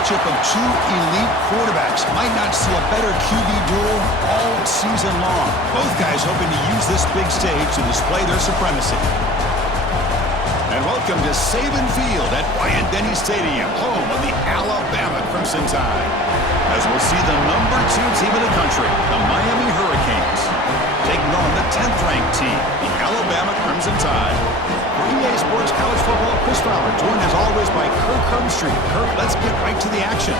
matchup of two elite quarterbacks. Might not see a better QB duel all season long. Both guys hoping to use this big stage to display their supremacy. And welcome to Saban Field at Bryant-Denny Stadium, home of the Alabama Crimson Tide. As we'll see the #2 team in the country, the Miami Hurricanes, taking on the 10th-ranked team, the Alabama Crimson Tide. For EA Sports College Football, Chris Fowler, joined as always by Kirk Herbstreit. Kirk, let's get right to the action.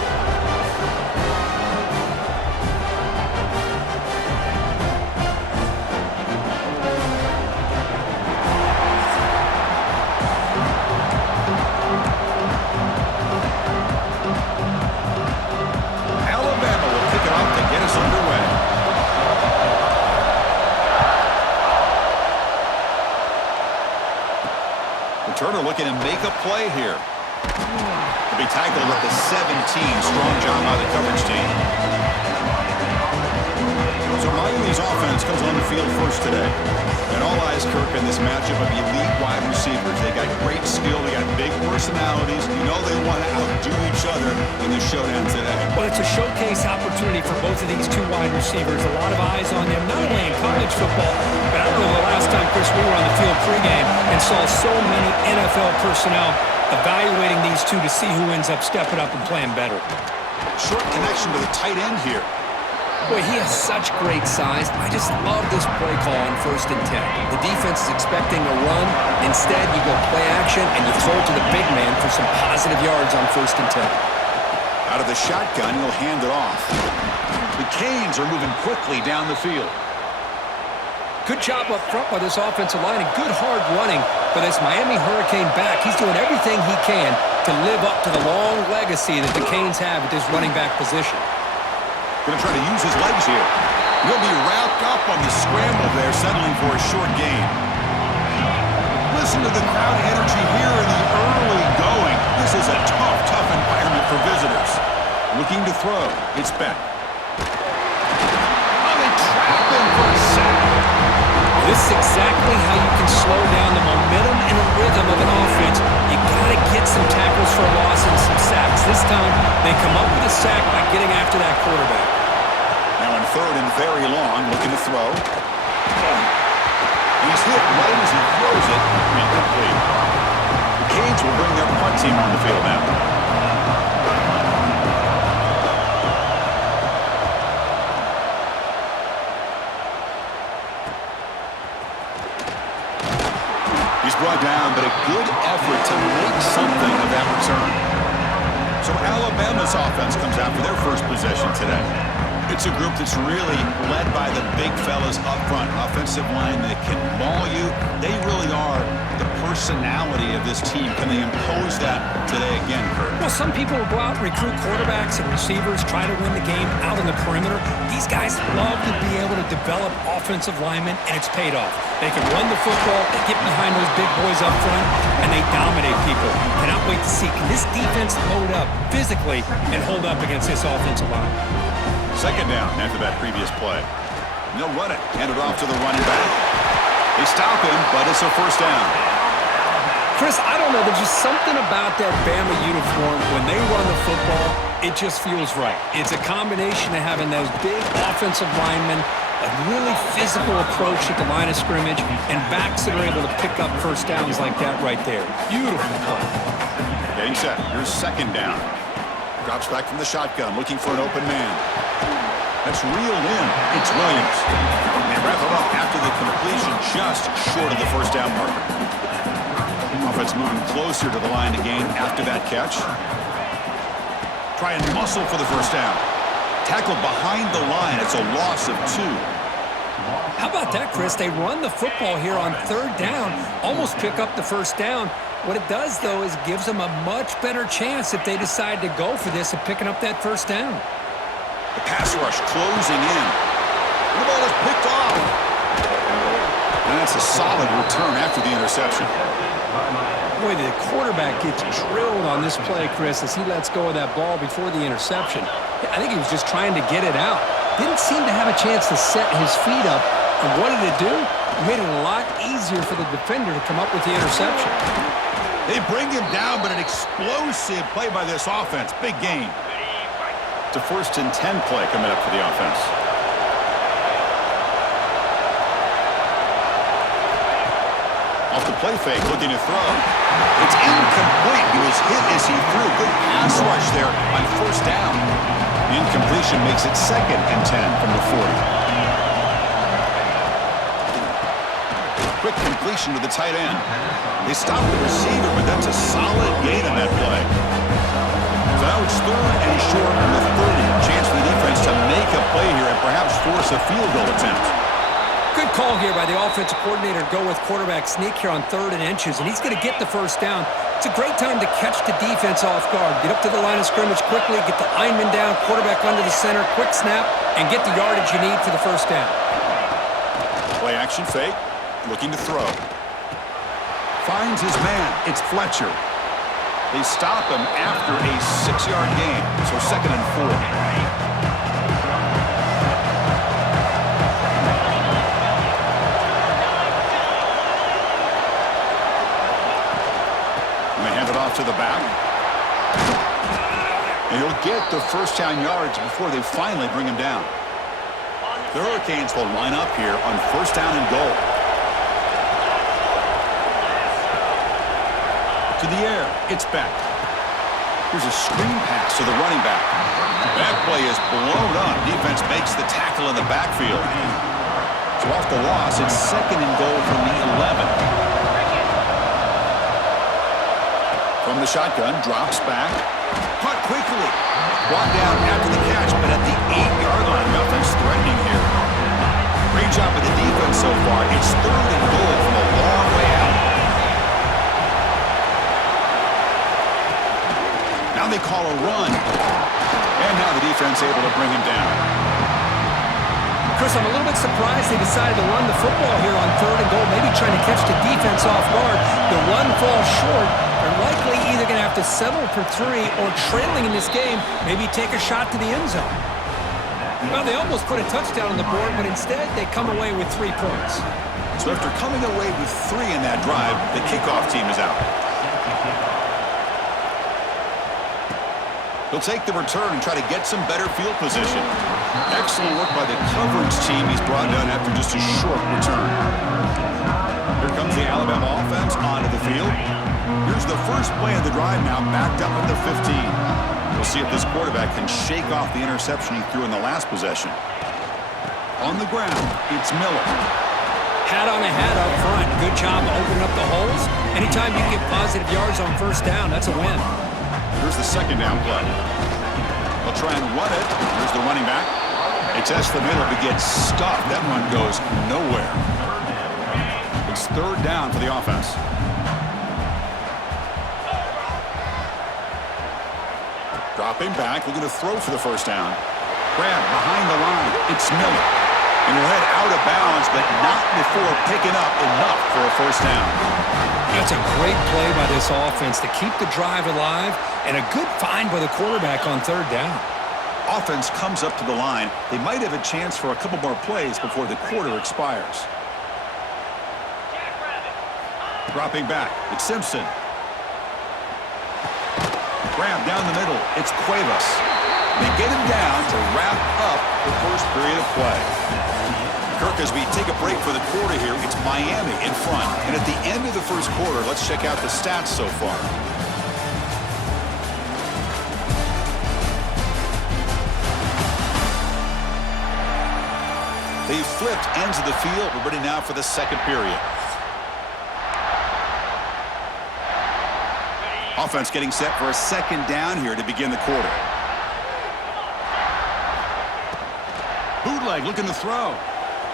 Alabama will kick it off to get us underway. Turner looking to make a play here. He'll be tackled at the 17. Strong job by the coverage team. So Miami's offense comes on the field first today. And all eyes, Kirk, in this matchup of elite wide receivers. They got great skill. They got big personalities. You know they want to outdo each other in the showdown today. Well, it's a showcase opportunity for both of these two wide receivers. A lot of eyes on them, not only in college football, but I don't know the last time, Chris, we were on the field pregame and saw so many NFL personnel evaluating these two to see who ends up stepping up and playing better. Short connection to the tight end here. Boy, he has such great size. I just love this play call on 1st and 10. The defense is expecting a run. Instead, you go play action, and you throw it to the big man for some positive yards on 1st and 10. Out of the shotgun, he'll hand it off. The Canes are moving quickly down the field. Good job up front by this offensive line and good hard running for this Miami Hurricane back. He's doing everything he can to live up to the long legacy that the Canes have at this running back position. Going to try to use his legs here. He'll be wrapped up on the scramble there, settling for a short gain. Listen to the crowd energy here in the early going. This is a tough environment for visitors. Looking to throw. It's back. Oh, they trap him for a sack. This is exactly how you can slow down the momentum and the rhythm of an offense. You got to get some tackles for a loss and some sacks. This time, they come up with a sack by getting after that quarterback. Now in 3rd and very long, looking to throw. He's hit right as he throws it. Incomplete. The Canes will bring their punt team on the field now. Brought down, but a good effort to make something of that return. So Alabama's offense comes out for their first possession today. It's a group that's really led by the big fellas up front. Offensive line that can maul you. They really are the personality of this team. Can they impose that today again, Kurt? Well, some people will go out and recruit quarterbacks and receivers, try to win the game out on the perimeter. These guys love to be able to develop offensive linemen, and it's paid off. They can run the football, they get behind those big boys up front, and they dominate people. Cannot wait to see, can this defense load up physically and hold up against this offensive line? 2nd down after that previous play. They'll run it. Hand it off to the running back. They stop him, but it's a 1st down. Chris, I don't know. There's just something about that Bama uniform. When they run the football, it just feels right. It's a combination of having those big offensive linemen, a really physical approach at the line of scrimmage, and backs that are able to pick up 1st downs like that right there. Beautiful play. Getting set. Here's 2nd down. Drops back from the shotgun, looking for an open man. That's reeled in. It's Williams. They wrap it up after the completion, just short of the 1st down marker. Offense moving closer to the line to gain after that catch. Try and muscle for the 1st down. Tackled behind the line. It's a loss of 2. How about that, Chris? They run the football here on 3rd down, almost pick up the 1st down. What it does, though, is gives them a much better chance if they decide to go for this of picking up that 1st down. The pass rush closing in. The ball is picked off. And that's a solid return after the interception. Boy, the quarterback gets drilled on this play, Chris, as he lets go of that ball before the interception. I think he was just trying to get it out. Didn't seem to have a chance to set his feet up. And what did it do? It made it a lot easier for the defender to come up with the interception. They bring him down, but an explosive play by this offense. Big gain. It's a 1st and 10 play coming up for the offense. Off the play fake, looking to throw. It's incomplete. He was hit as he threw. Good pass rush there on 1st down. The incompletion makes it 2nd and 10 from the 40. Quick completion to the tight end. They stopped the receiver, but that's a solid gain on that play. So now it's 3rd and short from the 30. Chance for the defense to make a play here and perhaps force a field goal attempt. Good call here by the offensive coordinator to go with quarterback sneak here on 3rd and inches, and he's going to get the 1st down. It's a great time to catch the defense off guard. Get up to the line of scrimmage quickly, get the lineman down, quarterback under the center, quick snap, and get the yardage you need for the 1st down. Play action fake. Looking to throw. Finds his man. It's Fletcher. They stop him after a 6-yard gain. So 2nd and 4. And they hand it off to the back. And he'll get the 1st down yards before they finally bring him down. The Hurricanes will line up here on 1st down and goal. To the air, it's Beck. Here's a screen pass to the running back. That play is blown up. Defense makes the tackle in the backfield. So off the loss, it's 2nd and goal from the 11. From the shotgun, drops back. Caught quickly. Brought down after the catch, but at the 8-yard line, the offense threatening here. Great job with the defense so far. It's 3rd and goal from a long way out. Now they call a run. And now the defense able to bring him down. Chris, I'm a little bit surprised they decided to run the football here on 3rd and goal, maybe trying to catch the defense off guard. The run falls short. They're likely either going to have to settle for 3 or trailing in this game, maybe take a shot to the end zone. Well, they almost put a touchdown on the board, but instead they come away with 3 points. So after coming away with 3 in that drive, the kickoff team is out. He'll take the return and try to get some better field position. Excellent work by the coverage team he's brought down after just a short return. Here comes the Alabama offense onto the field. Here's the first play of the drive now, backed up at the 15. We'll see if this quarterback can shake off the interception he threw in the last possession. On the ground, it's Miller. Hat on a hat up front. Good job opening up the holes. Anytime you get positive yards on 1st down, that's a win. Here's the 2nd down play. They'll try and run it. Here's the running back. They test the middle, but gets stuffed. That run goes nowhere. It's 3rd down for the offense. Dropping back, looking to throw for the 1st down. Grab behind the line. It's Miller. And he'll head out of bounds, but not before picking up enough for a 1st down. That's a great play by this offense to keep the drive alive, and a good find by the quarterback on 3rd down. Offense comes up to the line. They might have a chance for a couple more plays before the quarter expires. Dropping back, it's Simpson. Grab down the middle, it's Cuevas. They get him down to wrap up the 1st period of play. Kirk, as we take a break for the quarter here, it's Miami in front. And at the end of the 1st quarter, let's check out the stats so far. They flipped ends of the field. We're ready now for the 2nd period. Offense getting set for a 2nd down here to begin the quarter. Bootleg looking to throw.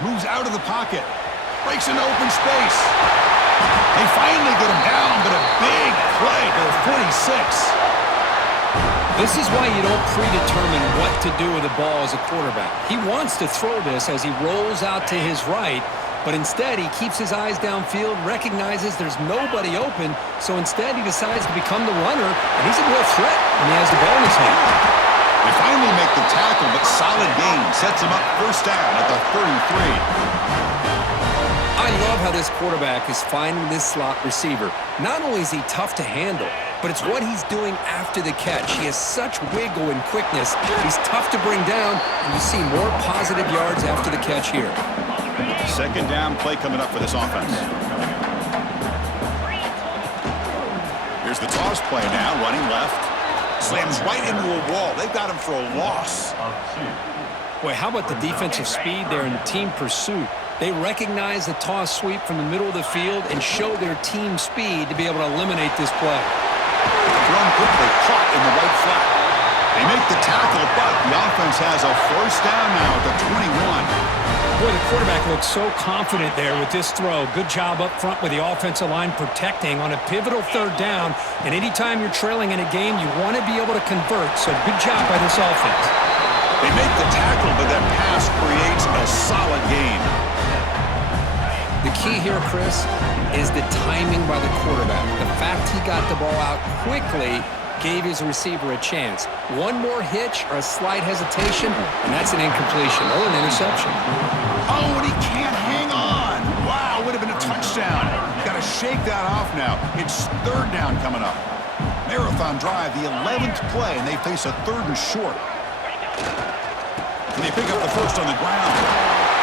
Moves out of the pocket. Breaks into open space. They finally get him down, but a big play to the 46. This is why you don't predetermine what to do with the ball as a quarterback. He wants to throw this as he rolls out to his right, but instead he keeps his eyes downfield, recognizes there's nobody open, so instead he decides to become the runner, and he's a real threat when he has the ball in his hand. They finally make the tackle, but solid gain sets him up 1st down at the 33. I love how this quarterback is finding this slot receiver. Not only is he tough to handle, but it's what he's doing after the catch. He has such wiggle and quickness. He's tough to bring down, and you see more positive yards after the catch here. Second down play coming up for this offense. Here's the toss play now, running left. Slams right into a wall. They've got him for a loss. Boy, how about the defensive speed there in the team pursuit? They recognize the toss sweep from the middle of the field and show their team speed to be able to eliminate this play. Thrown quickly, caught in the right flat. They make the tackle, but the offense has a first down now at the 21. Boy, the quarterback looks so confident there with this throw. Good job up front with the offensive line protecting on a pivotal third down. And anytime you're trailing in a game, you want to be able to convert. So good job by this offense. They make the tackle, but that pass creates a solid gain. The key here, Chris, is the timing by the quarterback. The fact he got the ball out quickly gave his receiver a chance. One more hitch or a slight hesitation, and that's an incompletion or an interception. Oh, and he can't hang on. Wow, would have been a touchdown. Got to shake that off now. It's third down coming up. Marathon drive, the 11th play, and they face a third and short. And they pick up the first on the ground.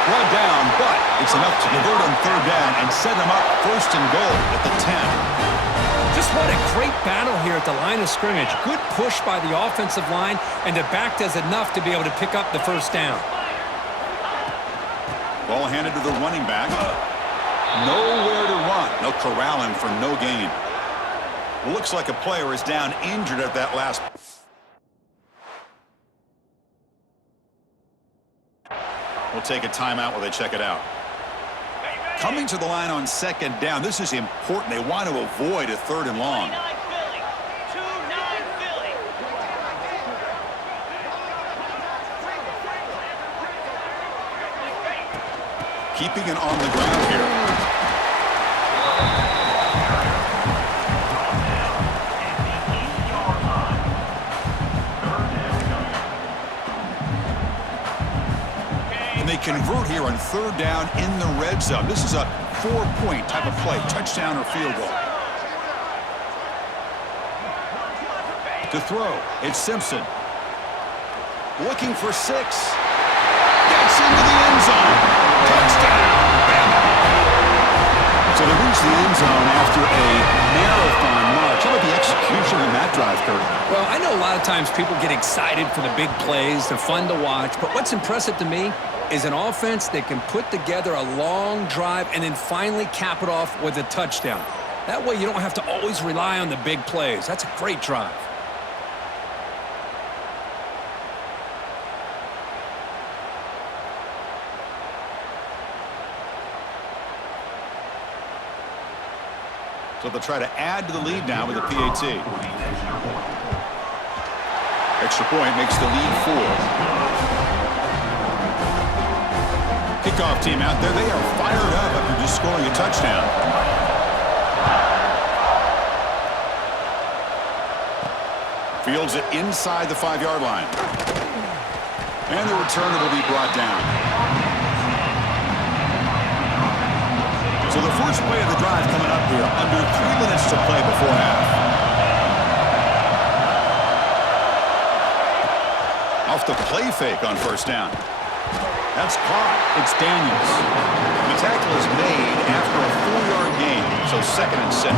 Brought down, but it's enough to convert on third down and set them up first and goal at the 10. Just what a great battle here at the line of scrimmage. Good push by the offensive line, and the back does enough to be able to pick up the first down. Ball handed to the running back. Nowhere to run. They'll corral him for no gain. Looks like a player is down injured at that last. We'll take a timeout while they check it out. Coming to the line on second down. This is important. They want to avoid a third and long. Keeping it on the ground here. And they convert here on third down in the red zone. This is a 4-point type of play, touchdown or field goal. To throw, it's Simpson. Looking for 6. Gets into the end zone. Touchdown. So they reach the end zone after a marathon march. How about the execution on that drive, Kurt? Well, I know a lot of times people get excited for the big plays. They're fun to watch. But what's impressive to me is an offense that can put together a long drive and then finally cap it off with a touchdown. That way you don't have to always rely on the big plays. That's a great drive. So they'll try to add to the lead now with a PAT. Extra point makes the lead 4. Kickoff team out there. They are fired up after just scoring a touchdown. Fields it inside the 5-yard line. And the returner will be brought down. So the first play of the drive coming up here, under 3 minutes to play before half. Off the play fake on first down. That's caught. It's Daniels. The tackle is made after a 4-yard gain, so 2nd and 6.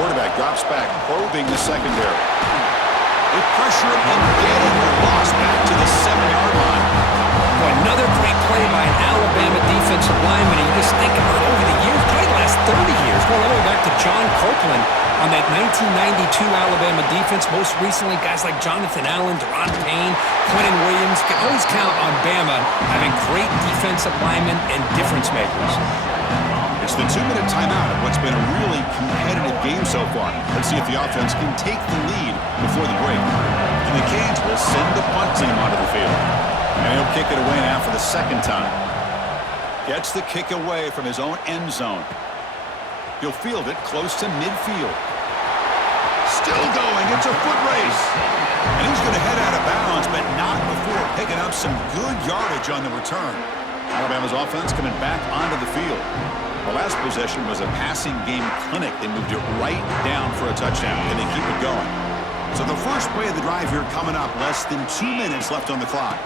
Quarterback drops back, probing the secondary. They pressure him and get him lost back to the 7-yard line. Another great play by an Alabama defensive lineman. And you just think about over the years, probably the last 30 years, going all the way back to John Copeland on that 1992 Alabama defense. Most recently, guys like Jonathan Allen, Deron Payne, Quentin Williams. Can always count on Bama having great defensive linemen and difference makers. It's the 2-minute timeout of what's been a really competitive game so far. Let's see if the offense can take the lead before the break. And the Canes will send the punt team onto the field. And he'll kick it away now for the second time. Gets the kick away from his own end zone. He'll field it close to midfield. Still going. It's a foot race. And he's going to head out of bounds, but not before picking up some good yardage on the return. Alabama's offense coming back onto the field. The last possession was a passing game clinic. They moved it right down for a touchdown, and they keep it going. So the first play of the drive here coming up, less than 2 minutes left on the clock.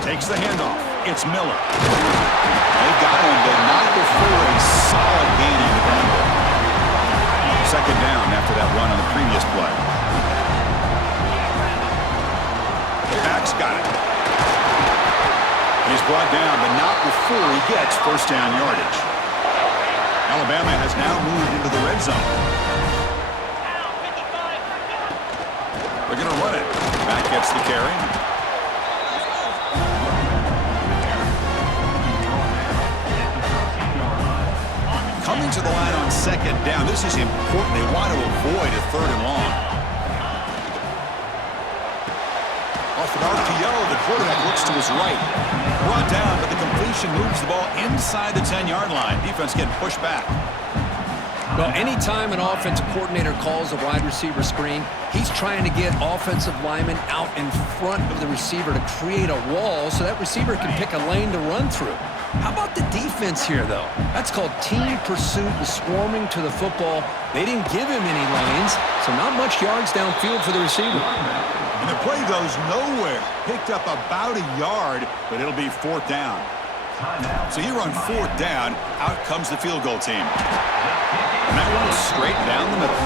Takes the handoff. It's Miller. They got him, but not before a solid gain on the ground. Second down after that run on the previous play. Max got it. He's brought down, but not before he gets first down yardage. Alabama has now moved into the red zone. They're going to run it. Mack gets the carry. Coming to the line on second down. This is important. They want to avoid a third and long. Off an RPO, the quarterback looks to his right. Brought down, but the completion moves the ball inside the 10-yard line. Defense getting pushed back. Well, anytime an offensive coordinator calls a wide receiver screen, he's trying to get offensive linemen out in front of the receiver to create a wall so that receiver can pick a lane to run through. How about the defense here, though? That's called team pursuit and swarming to the football. They didn't give him any lanes, so not much yards downfield for the receiver. And the play goes nowhere. Picked up about a yard, but it'll be fourth down. So here on fourth down, out comes the field goal team. And that one's straight down the middle.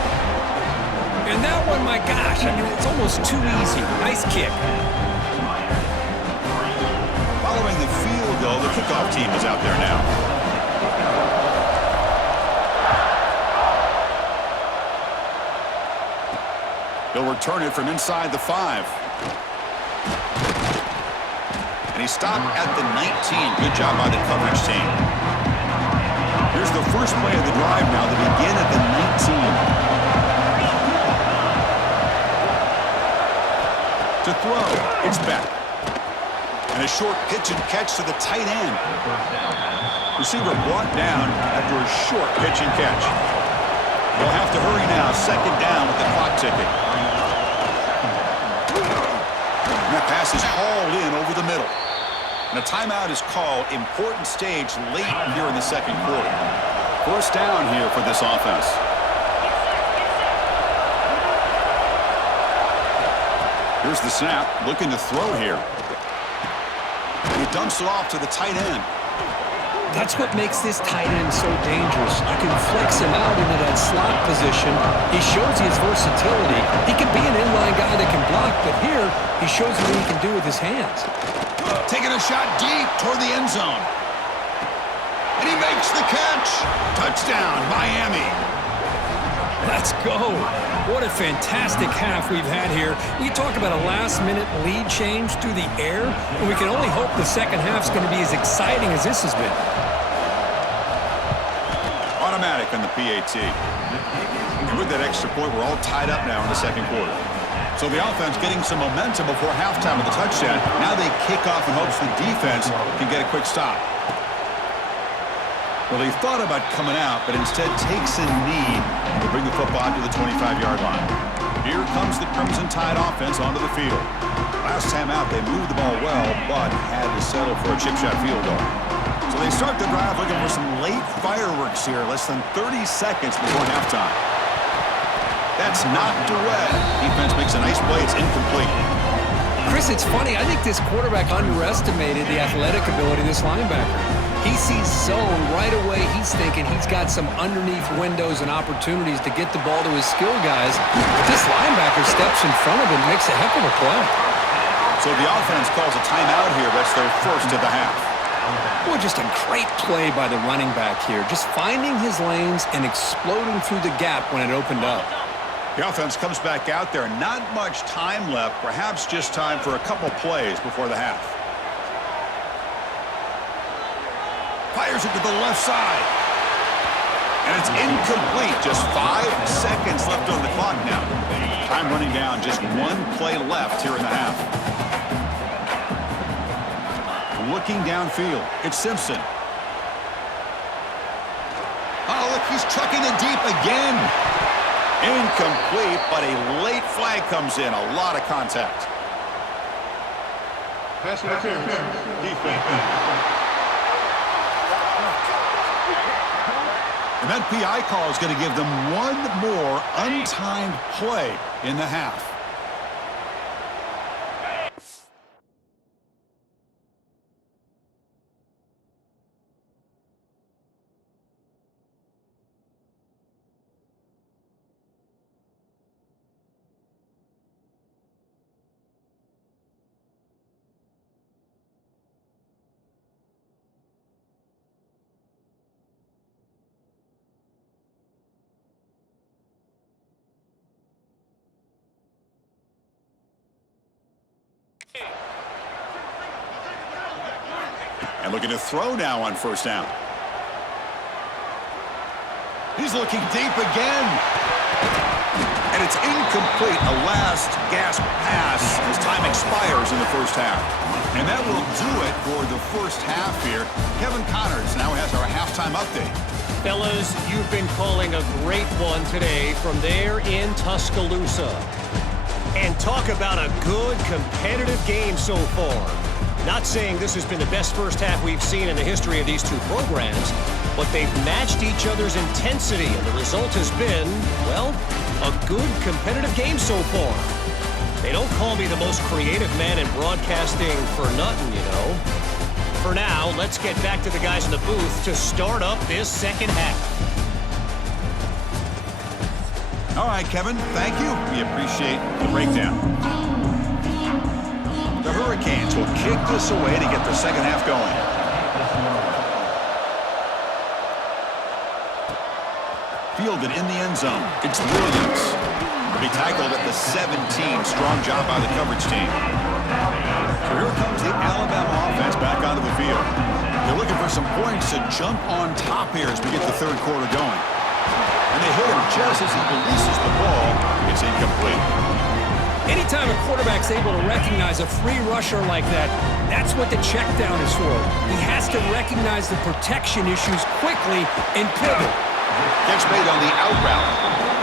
And that one, my gosh, I mean, it's almost too easy. Nice kick. Following the field goal, the kickoff team is out there now. He'll return it from inside the 5. And he stopped at the 19. Good job by the coverage team. Here's the first play of the drive now. They begin at the 19. To throw, it's Beck. And a short pitch and catch to the tight end. Receiver brought down after a short pitch and catch. They'll have to hurry now. Second down with the clock ticking. And that pass is hauled in over the middle. And a timeout is called. Important stage late here in the second quarter. First down here for this offense. Here's the snap. Looking to throw here. And he dumps it off to the tight end. That's what makes this tight end so dangerous. You can flex him out into that slot position. He shows his versatility. He can be an inline guy that can block, but here he shows what he can do with his hands. Taking a shot deep toward the end zone. And he makes the catch. Touchdown, Miami. Let's go. What a fantastic half we've had here. We talk about a last-minute lead change through the air, and we can only hope the second half's going to be as exciting as this has been. Automatic on the PAT. And with that extra point, we're all tied up now in the second quarter. So the offense getting some momentum before halftime with the touchdown. Now they kick off in hopes the defense can get a quick stop. Well, he thought about coming out, but instead takes a knee to bring the football to the 25-yard line. Here comes the Crimson Tide offense onto the field. Last time out, they moved the ball well, but had to settle for a chip shot field goal. So they start the drive looking for some late fireworks here, less than 30 seconds before halftime. That's knocked away. Defense makes a nice play. It's incomplete. Chris, it's funny. I think this quarterback underestimated the athletic ability of this linebacker. He sees zone right away. He's thinking he's got some underneath windows and opportunities to get the ball to his skill guys. But this linebacker steps in front of him and makes a heck of a play. So the offense calls a timeout here. That's their first of the half. Boy, just a great play by the running back here. Just finding his lanes and exploding through the gap when it opened up. The offense comes back out there. Not much time left. Perhaps just time for a couple plays before the half. Fires it to the left side. And it's incomplete. Just 5 seconds left on the clock now. Time running down. Just one play left here in the half. Looking downfield. It's Simpson. Oh, look, he's trucking it deep again. Incomplete, but a late flag comes in. A lot of contact. Pass interference. Defense. And that PI call is going to give them one more untimed play in the half. And looking to throw now on first down. He's looking deep again. And it's incomplete. A last gasp pass as time expires in the first half. And that will do it for the first half here. Kevin Connors now has our halftime update. Fellas, you've been calling a great one today from there in Tuscaloosa. And talk about a good competitive game so far. Not saying this has been the best first half we've seen in the history of these two programs, but they've matched each other's intensity, and the result has been, well, a good competitive game so far. They don't call me the most creative man in broadcasting for nothing, you know. For now, let's get back to the guys in the booth to start up this second half. All right, Kevin, thank you. We appreciate the breakdown. The Hurricanes will kick this away to get the second half going. Fielded in the end zone. It's Williams. He'll be tackled at the 17. Strong job by the coverage team. So here comes the Alabama offense back onto the field. They're looking for some points to jump on top here as we get the third quarter going. And they hit him just as he releases the ball. It's incomplete. Anytime a quarterback's able to recognize a free rusher like that, that's what the check down is for. He has to recognize the protection issues quickly and pivot. Catch made on the out route.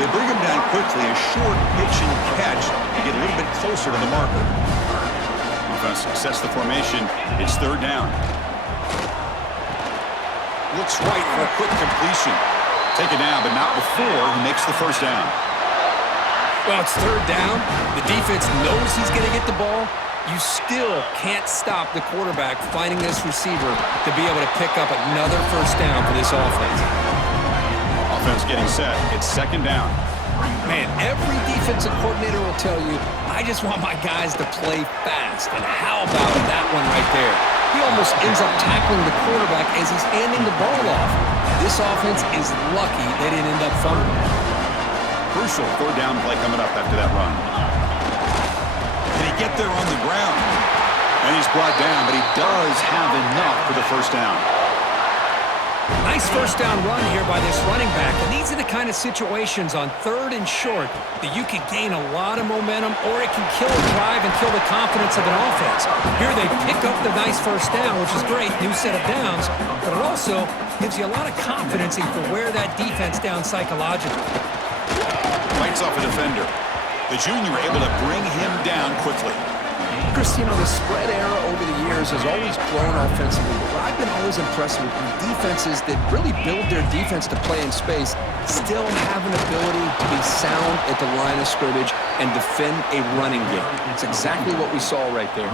They bring him down quickly, a short pitch and catch to get a little bit closer to the marker. Offense sets the formation. It's third down. Looks right for a quick completion. Take it down, but not before he makes the first down. Well, it's third down. The defense knows he's going to get the ball. You still can't stop the quarterback finding this receiver to be able to pick up another first down for this offense. Offense getting set. It's second down. Man, every defensive coordinator will tell you, I just want my guys to play fast. And how about that one right there? He almost ends up tackling the quarterback as he's handing the ball off. This offense is lucky they didn't end up fumbling. Crucial third down play coming up after that run. Can he get there on the ground? And he's brought down, but he does have enough for the first down. Nice first down run here by this running back, and these are the kind of situations on third and short that you can gain a lot of momentum, or it can kill a drive and kill the confidence of an offense. Here they pick up the nice first down, which is great, new set of downs, but it also gives you a lot of confidence for where that defense down psychologically. Fights off a defender. The junior able to bring him down quickly. Chris, you know, the spread era over the years has always grown offensively. But I've been always impressed with defenses that really build their defense to play in space, still have an ability to be sound at the line of scrimmage and defend a running game. It's exactly what we saw right there.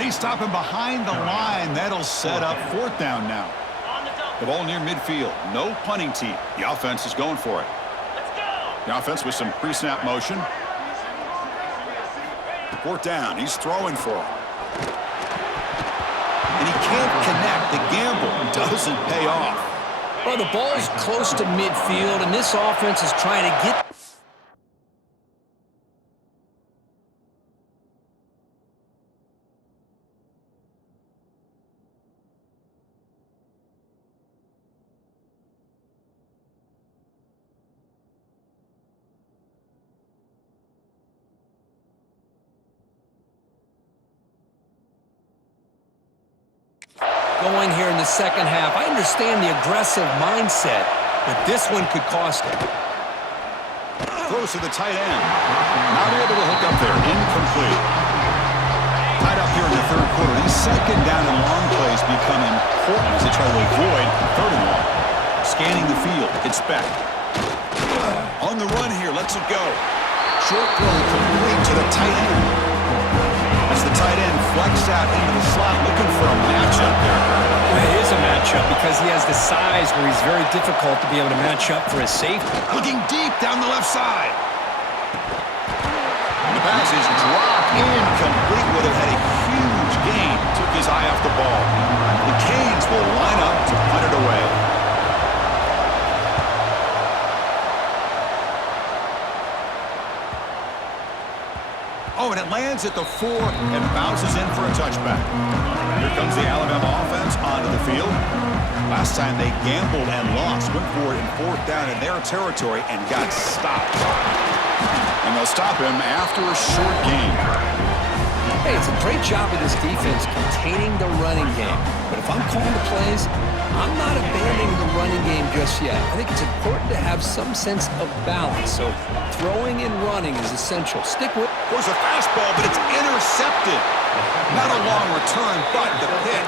They stop him behind the line. That'll set up fourth down now. The ball near midfield. No punting team. The offense is going for it. The offense with some pre-snap motion. Fourth down. He's throwing for it. And he can't connect. The gamble doesn't pay off. Well, the ball's close to midfield, and this offense is trying to get... going here in the second half. I understand the aggressive mindset, but this one could cost him. Throws to the tight end. Not able to hook up there. Incomplete. Tied up here in the third quarter. These second down and long plays become important as they try to avoid third and long. Scanning the field. It's back. On the run here. Lets it go. Short throw complete to the tight end. As the tight end flexed out into the slot, looking for a matchup there. Well, it is a matchup because he has the size where he's very difficult to be able to match up for his safety. Looking deep down the left side. The pass is dropped. Incomplete. Would have had a huge gain. Took his eye off the ball. The Canes will line up to punt it away. Oh, and it lands at the 4 and bounces in for a touchback. Here comes the Alabama offense onto the field. Last time they gambled and lost. Went for it in 4th down in their territory and got stopped. And they'll stop him after a short gain. Hey, it's a great job of this defense containing the running game. But if I'm calling the plays, I'm not abandoning the running game just yet. I think it's important to have some sense of balance. So throwing and running is essential. Stick with. There's a fastball, but it's intercepted. Not a long return, but the pick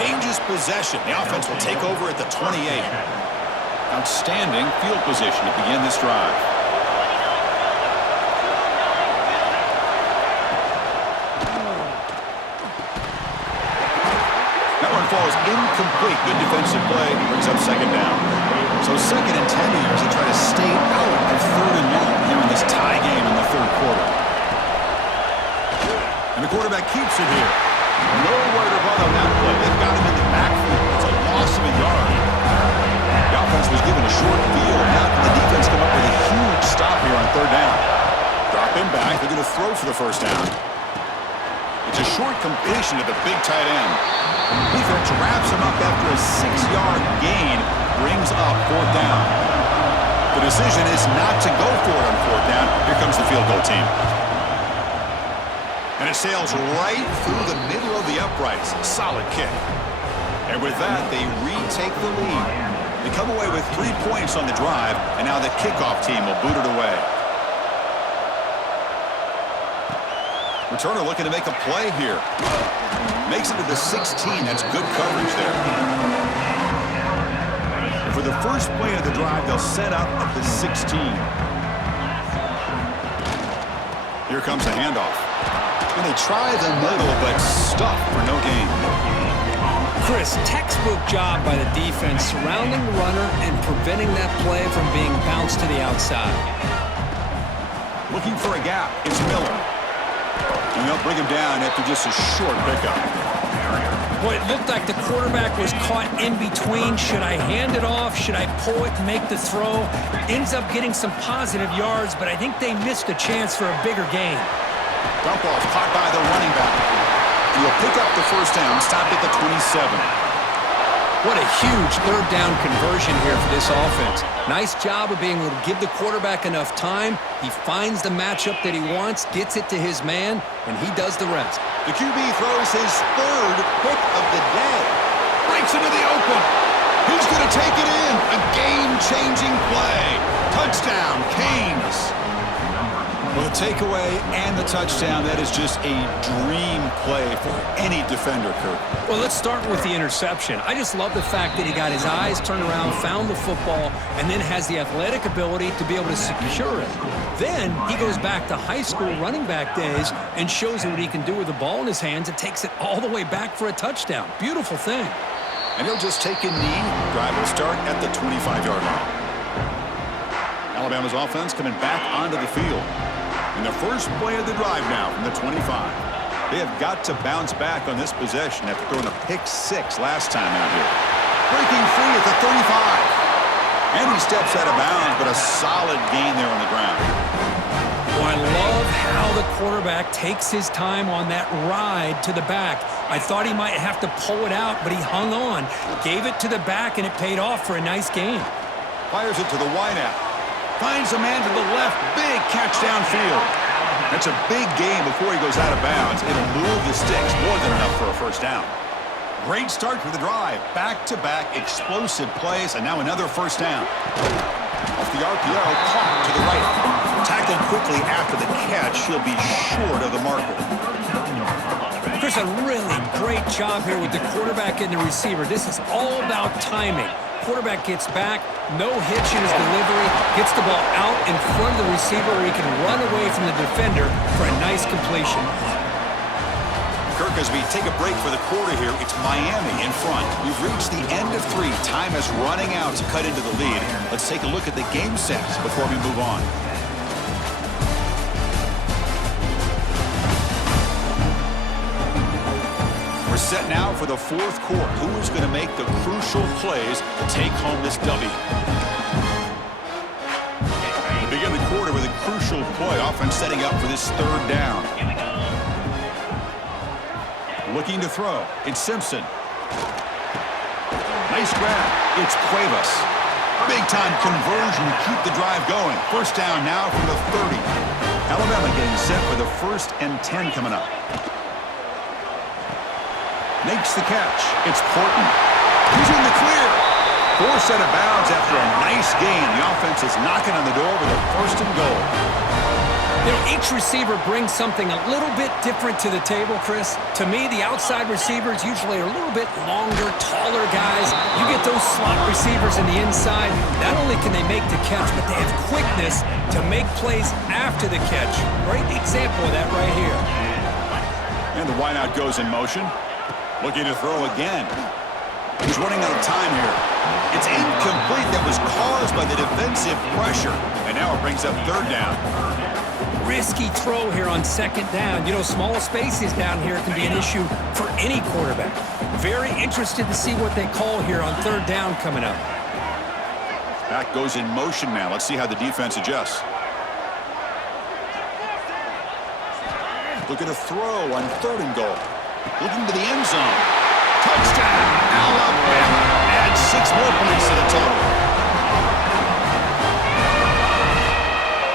changes possession. The offense will take over at the 28. Outstanding field position to begin this drive. That one falls incomplete. Good defensive play. Brings up second down. So 2nd and 10 here as they try to stay out of 3rd and long here in this tie game in the third quarter. And the quarterback keeps it here. Nowhere to run on that play. They've got him in the backfield. It's a loss of a yard. The offense was given a short field. Now can the defense come up with a huge stop here on 3rd down? Drop him back. They're going to throw for the first down. It's a short completion to the big tight end. Defense wraps him up after a 6-yard gain. Brings up 4th down. The decision is not to go for it on 4th down. Here comes the field goal team. And it sails right through the middle of the uprights. Solid kick. And with that, they retake the lead. They come away with 3 points on the drive, and now the kickoff team will boot it away. Returner looking to make a play here. Makes it to the 16. That's good coverage there. And for the first play of the drive, they'll set up at the 16. Here comes a handoff. And they try the middle, but stuck for no gain. Chris, textbook job by the defense surrounding the runner and preventing that play from being bounced to the outside. Looking for a gap. It's Miller. And they'll bring him down after just a short pickup. Boy, it looked like the quarterback was caught in between. Should I hand it off? Should I pull it and make the throw? Ends up getting some positive yards, but I think they missed a chance for a bigger gain. Dump off caught by the running back. He'll pick up the first down, stopped at the 27. What a huge 3rd down conversion here for this offense. Nice job of being able to give the quarterback enough time. He finds the matchup that he wants, gets it to his man, and he does the rest. The QB throws his 3rd pick of the day. Breaks into the open. He's going to take it in. A game-changing play. Touchdown, Canes. Well, the takeaway and the touchdown, that is just a dream play for any defender, Kirk. Well, let's start with the interception. I just love the fact that he got his eyes turned around, found the football, and then has the athletic ability to be able to secure it. Then he goes back to high school running back days and shows what he can do with the ball in his hands and takes it all the way back for a touchdown. Beautiful thing. And he'll just take a knee. Drive will start at the 25-yard line. Alabama's offense coming back onto the field. In the first play of the drive now from the 25. They have got to bounce back on this possession after throwing a pick 6 last time out here. Breaking free at the 35. And he steps out of bounds, but a solid gain there on the ground. Well, I love how the quarterback takes his time on that ride to the back. I thought he might have to pull it out, but he hung on. Gave it to the back, and it paid off for a nice gain. Fires it to the wideout. Finds a man to the left. Big catch downfield. That's a big gain before he goes out of bounds. It'll move the sticks more than enough for a first down. Great start for the drive. Back-to-back explosive plays, and now another first down. Off the RPO, caught to the right. Tackled quickly after the catch. He'll be short of the marker. Chris, a really great job here with the quarterback and the receiver. This is all about timing. Quarterback gets back, no hitch in his delivery, gets the ball out in front of the receiver where he can run away from the defender for a nice completion. Kirk, as we take a break for the quarter here, it's Miami in front. We've reached the end of 3. Time is running out to cut into the lead. Let's take a look at the game sets before we move on. We're set now for the 4th quarter. Who is going to make the crucial plays to take home this W? We begin the quarter with a crucial play. Offense setting up for this 3rd down. Looking to throw. It's Simpson. Nice grab. It's Cuevas. Big-time conversion to keep the drive going. 1st down now from the 30. Alabama getting set for the 1st and 10 coming up. Makes the catch. It's Porton. He's in the clear. 4 set of bounds after a nice gain. The offense is knocking on the door with a 1st and goal. You know, each receiver brings something a little bit different to the table, Chris. To me, the outside receivers usually are a little bit longer, taller guys. You get those slot receivers in the inside. Not only can they make the catch, but they have quickness to make plays after the catch. Great example of that right here. And the wideout goes in motion. Looking to throw again. He's running out of time here. It's incomplete. That was caused by the defensive pressure. And now it brings up 3rd down. Risky throw here on 2nd down. You know, small spaces down here can be an issue for any quarterback. Very interested to see what they call here on 3rd down coming up. Back goes in motion now. Let's see how the defense adjusts. Looking to throw on 3rd and goal. Looking to the end zone. Touchdown, Alabama. Adds 6 more points to the total.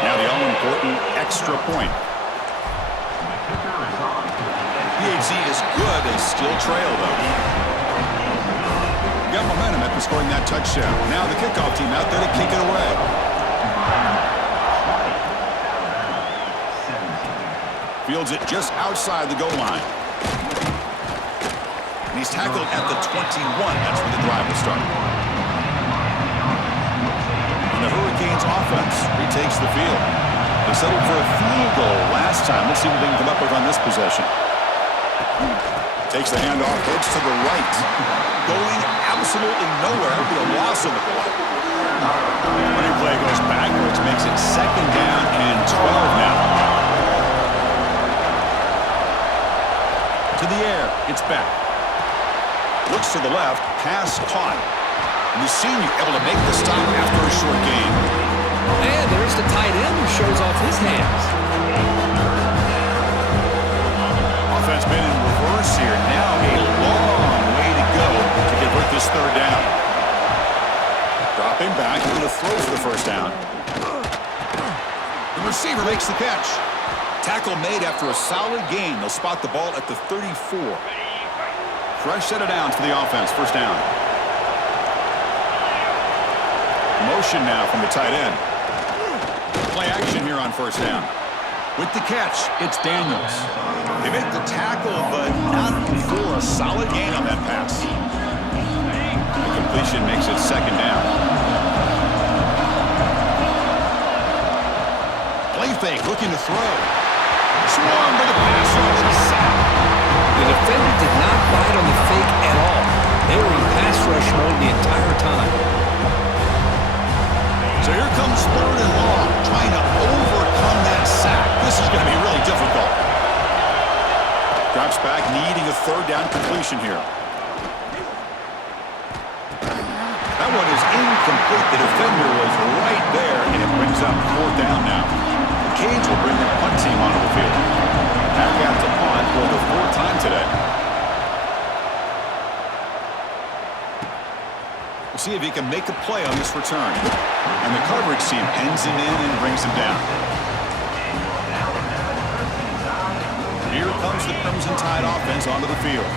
Now the all-important extra point. PHC is good. They still trail, though. Got momentum after scoring that touchdown. Now the kickoff team out there to kick it away. Fields it just outside the goal line. And he's tackled at the 21. That's where the drive will start. And the Hurricanes offense retakes the field. They settled for a field goal last time. Let's see what they can come up with on this possession. Takes the handoff, heads to the right. Going absolutely nowhere. It'll be a loss of the play. Running play goes backwards, makes it 2nd down and 12 now. To the air, it's back. Looks to the left, pass caught. And the senior able to make the stop after a short gain. And there's the tight end who shows off his hands. Offense been in reverse here. Now a long way to go to convert this 3rd down. Dropping back, going to throw for the 1st down. The receiver makes the catch. Tackle made after a solid gain. They'll spot the ball at the 34. Fresh set of downs for the offense. 1st down. Motion now from the tight end. Play action here on 1st down. With the catch, it's Daniels. They make the tackle, but not for a solid gain on that pass. The completion makes it 2nd down. Play fake, looking to throw. Swung to the pass rush, a sack. The defender did not bite on the fake at all. They were in pass rush mode the entire time. So here comes 3rd and long, trying to overcome that sack. This is going to be really difficult. Drops back, needing a 3rd down completion here. That one is incomplete. The defender was right there, and it brings up 4th down now. The Canes will bring the punt team onto the field. Back out to punt for the 4th time today. We'll see if he can make a play on this return. And the coverage team pens him in and brings him down. Here comes the Crimson Tide offense onto the field.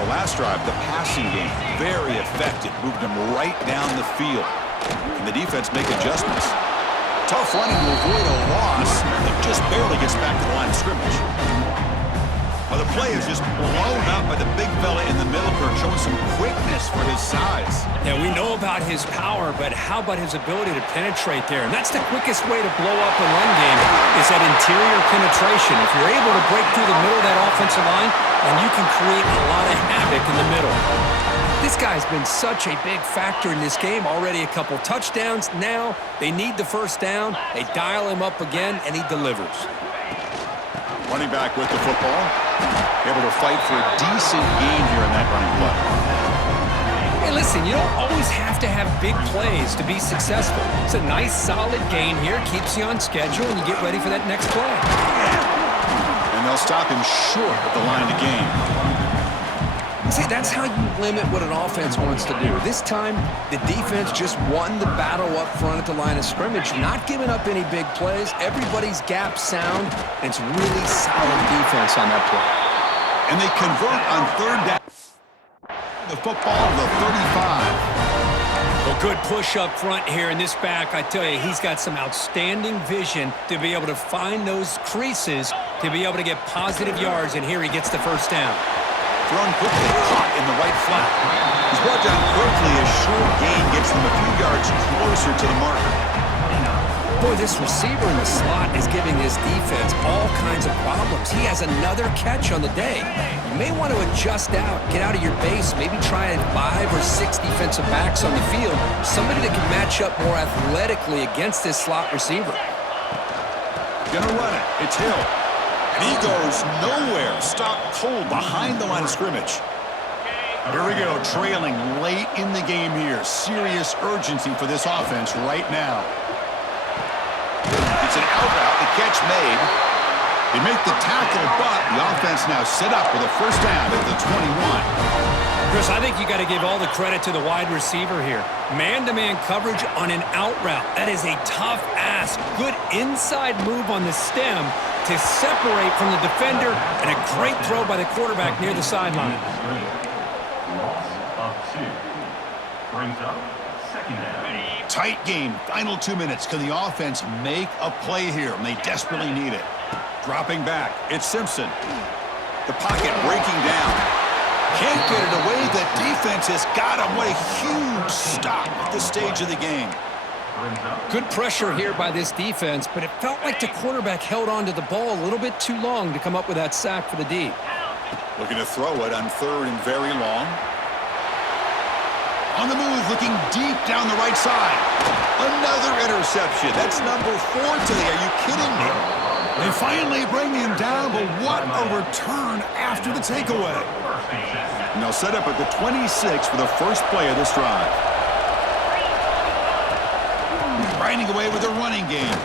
The last drive, the passing game, very effective. Moved him right down the field. Can the defense make adjustments? Tough running to avoid a loss, but just barely gets back to the line of scrimmage. Well, the play is just blown up by the big fella in the middle, showing some quickness for his size. Yeah, we know about his power, but how about his ability to penetrate there? And that's the quickest way to blow up a run game is that interior penetration. If you're able to break through the middle of that offensive line, then you can create a lot of havoc in the middle. This guy's been such a big factor in this game. Already a couple touchdowns. Now they need the first down. They dial him up again, and he delivers. Running back with the football. Able to fight for a decent gain here in that running play. Hey, listen, you don't always have to have big plays to be successful. It's a nice, solid gain here. Keeps you on schedule, and you get ready for that next play. And they'll stop him short of the line of gain. See, that's how you limit what an offense wants to do. This time, the defense just won the battle up front at the line of scrimmage, not giving up any big plays. Everybody's gap sound, and it's really solid defense on that play. And they convert on third down. The football to the 35. Well, good push up front here in this back. I tell you, he's got some outstanding vision to be able to find those creases, to be able to get positive yards, and here he gets the first down. Thrown quickly, caught in the right flat. He's brought down quickly. A short gain gets them a few yards closer to the marker. Boy, this receiver in the slot is giving this defense all kinds of problems. He has another catch on the day. You may want to adjust out, get out of your base, maybe try 5 or 6 defensive backs on the field, somebody that can match up more athletically against this slot receiver. Gonna run it. It's Hill. And he goes nowhere. Stopped cold behind the line of scrimmage. Here we go, trailing late in the game here. Serious urgency for this offense right now. It's an out route, the catch made. They make the tackle, but the offense now set up with a first down at the 21. Chris, I think you got to give all the credit to the wide receiver here. Man-to-man coverage on an out route. That is a tough ask. Good inside move on the stem to separate from the defender, and a great throw by the quarterback near the sideline. Loss of 2. Brings up second down. Tight game, final 2 minutes. Can the offense make a play here? And they desperately need it. Dropping back, it's Simpson. The pocket breaking down. Can't get it away. The defense has got him. What a huge stop at this stage of the game. Good pressure here by this defense, but it felt like the quarterback held on to the ball a little bit too long to come up with that sack for the D. Looking to throw it on third and very long. On the move, looking deep down the right side. Another interception. That's number 4 today. Are you kidding me? They finally bring him down, but what a return after the takeaway. And they'll set up at the 26 for the first play of this drive. Grinding away with a running game.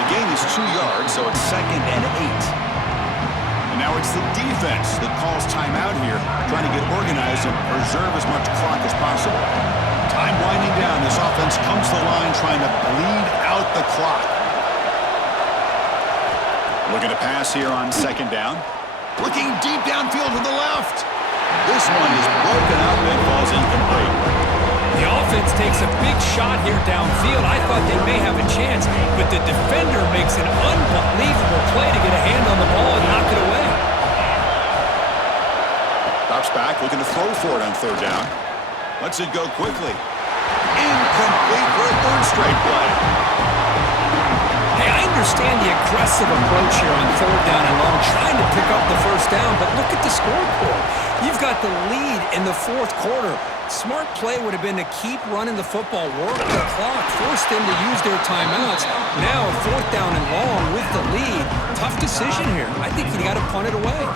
The gain is 2 yards, so it's second and 8. And now it's the defense that calls timeout here, trying to get organized and preserve as much clock as possible. Time winding down. This offense comes to the line trying to bleed out the clock. Looking to pass here on second down. Looking deep downfield to the left. This one is broken up and falls incomplete. The offense takes a big shot here downfield. I thought they may have a chance, but the defender makes an unbelievable play to get a hand on the ball and knock it away. Drops back, looking to throw for it on third down. Lets it go quickly. Incomplete for a third straight play. Hey, I understand the aggressive approach here on third down and long, trying to pick up the first down, but look at the scoreboard. You've got the lead in the fourth quarter. Smart play would have been to keep running the football, work the clock, force them to use their timeouts. Now a fourth down and long with the lead. Tough decision here. I think you got to punt it away.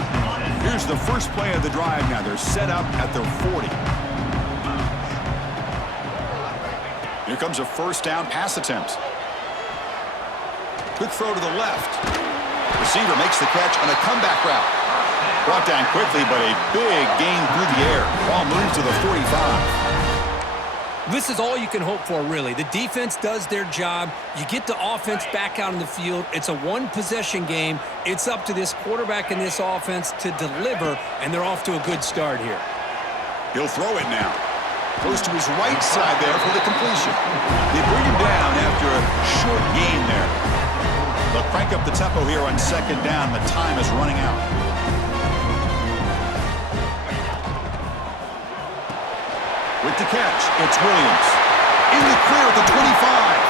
Here's the first play of the drive now. They're set up at their 40. Here comes a first down pass attempt. Quick throw to the left. Receiver makes the catch on a comeback route. Brought down quickly, but a big gain through the air. Ball moves to the 45. This is all you can hope for, really. The defense does their job. You get the offense back out on the field. It's a one-possession game. It's up to this quarterback and this offense to deliver, and they're off to a good start here. He'll throw it now. Goes to his right side there for the completion. They bring him down after a short gain there. They'll crank up the tempo here on second down. The time is running out. With the catch, it's Williams. In the clear at the 25.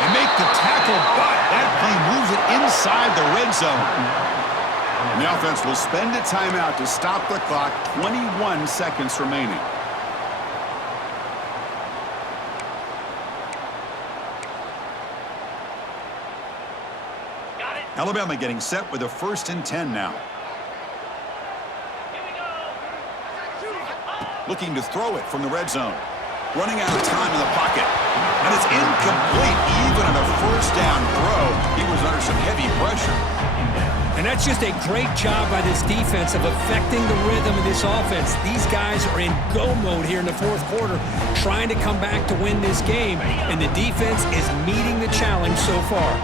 They make the tackle, but that play moves it inside the red zone. And the offense will spend a timeout to stop the clock. 21 seconds remaining. Alabama getting set with a 1st and 10 now. Looking to throw it from the red zone. Running out of time in the pocket. And it's incomplete. Even on a 1st down throw, he was under some heavy pressure. And that's just a great job by this defense of affecting the rhythm of this offense. These guys are in go mode here in the 4th quarter, trying to come back to win this game. And the defense is meeting the challenge so far.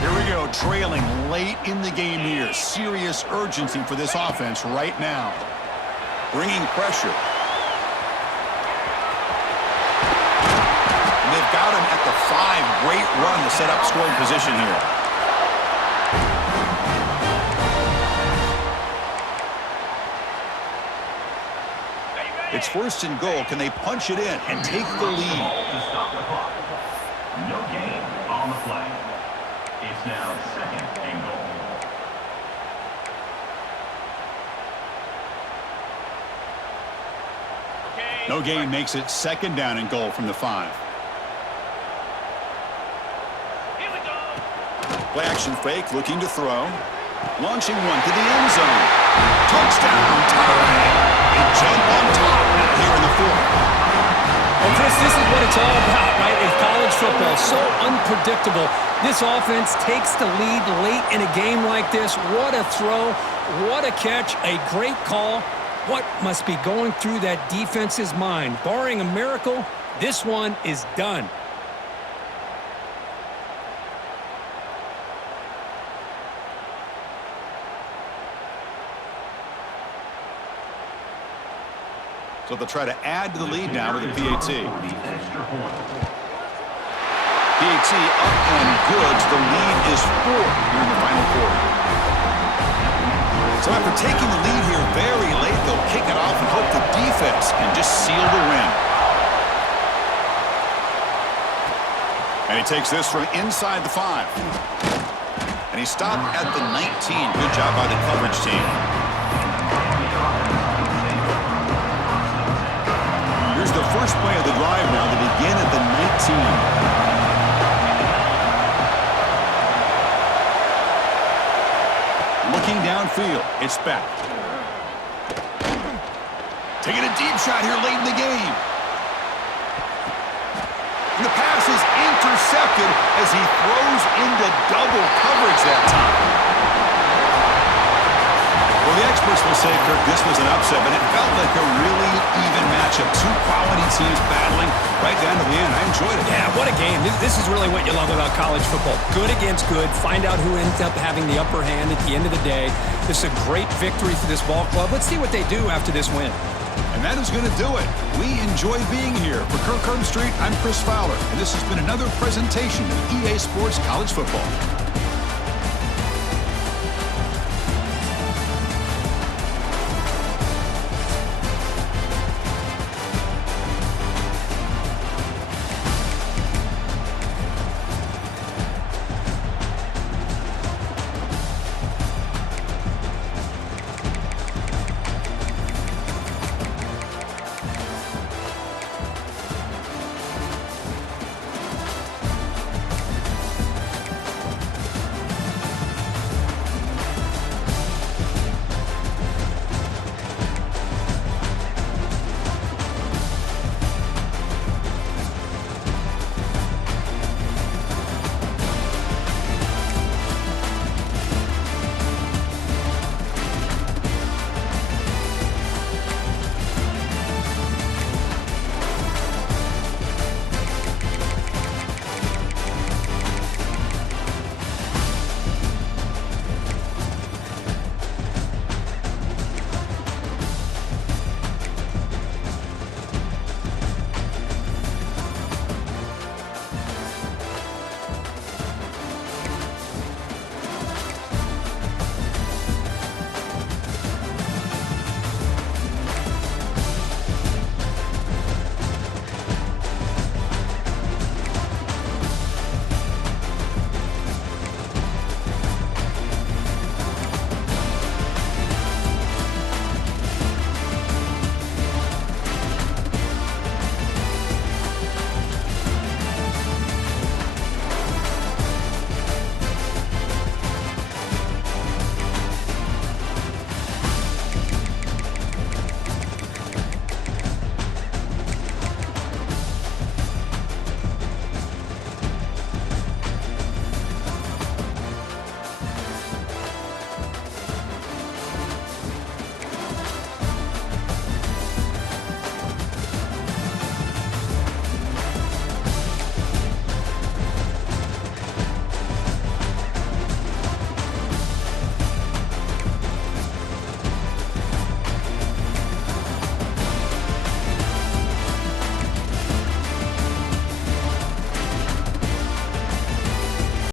Here we go, trailing late in the game here. Serious urgency for this offense right now. Bringing pressure. And they've got him at the 5. Great run to set up scoring position here. It's 1st and goal. Can they punch it in and take the lead? To stop the clock. No gain on the play. It's now 2nd and goal. No gain makes it 2nd down and goal from the 5. Here we go. Play action fake, looking to throw. Launching one to the end zone. Touchdown time. They jump on top now here in the 4th. Well, Chris, this is what it's all about, right? In college football, so unpredictable. This offense takes the lead late in a game like this. What a throw. What a catch. A great call. What must be going through that defense's mind? Barring a miracle, this one is done. So they'll try to add to the lead now with a PAT. PAT up and good. The lead is 4 here in the final quarter. So after taking the lead here very late, they'll kick it off and hope the defense can just seal the win. And he takes this from inside the 5. And he stopped at the 19. Good job by the coverage team. Here's the first play of the drive now to begin at the 19. Looking downfield, it's back. Taking a deep shot here late in the game. And the pass is intercepted as he throws into double coverage that time. Well, the experts will say, Kirk, this was an upset, but it felt like a really even matchup. 2 quality teams battling right down to the end. I enjoyed it. Yeah, what a game. This is really what you love about college football. Good against good. Find out who ends up having the upper hand at the end of the day. This is a great victory for this ball club. Let's see what they do after this win. And that is going to do it. We enjoyed being here. For Kirk Street, I'm Chris Fowler, and this has been another presentation of EA Sports College Football.